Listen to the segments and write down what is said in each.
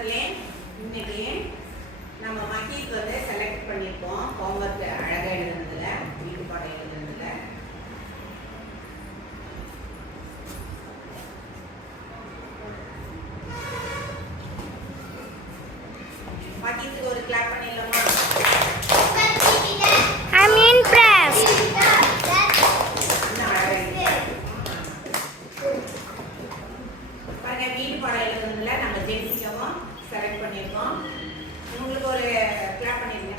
மாணவர்களே, இன்னைக்கு நம்ம மக்கீக்கு வந்து செலக்ட் பண்ணியிருக்கோம். ஹோம்ஒர்க் அழகாக எழுதுனதுல, வீட்டு பாடம் எழுதுனதுல மக்கீக்கு ஒரு கிளாப் பண்ணிடலாமா? I'm impressed. பாருங்க, வீட்டு பாடம் எழுதுனதுல நம்ம ஜென்சிக்கவும் செலக்ட் பண்ணியிருக்கோம். உங்களுக்கு ஒரு கிளாப் பண்ணிருங்க.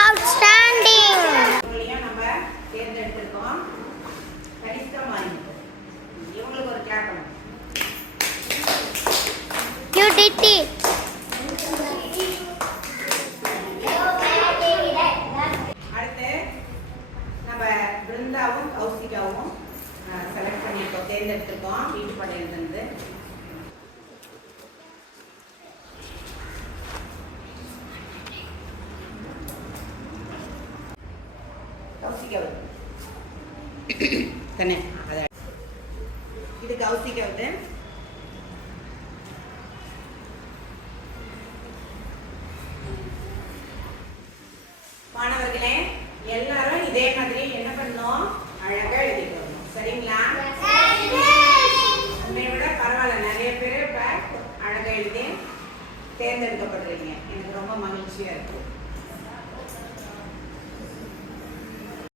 Outstanding. இவங்களையும் நம்ம தேர்ந்தெடுத்திருக்கோம். கனிஷ்கா மாறி, இவங்களுக்கு ஒரு கிளாப் பண்ணுங்க. You did it. அடுத்து நம்ம பிருந்தாவும் கௌசிகாவும் செலக்ட் பண்ணியிருக்கோம், தேர்ந்தெடுத்திருக்கோம். வீட்டு பாடம் எழுதுனது கௌசிகாவது தானே? இது கௌசிகாவது. மாணவர்களே, எல்லாரும் இதே மாதிரி என்ன பண்ணணும்? அழகா எழுதிட்டு வரணும். சரிங்களா? உன்னை விட பரவாயில்ல, நிறைய பேர் இப்ப அழகா எழுதி தேர்ந்தெடுக்கப்படுறீங்க. எனக்கு ரொம்ப மகிழ்ச்சியா இருக்கு.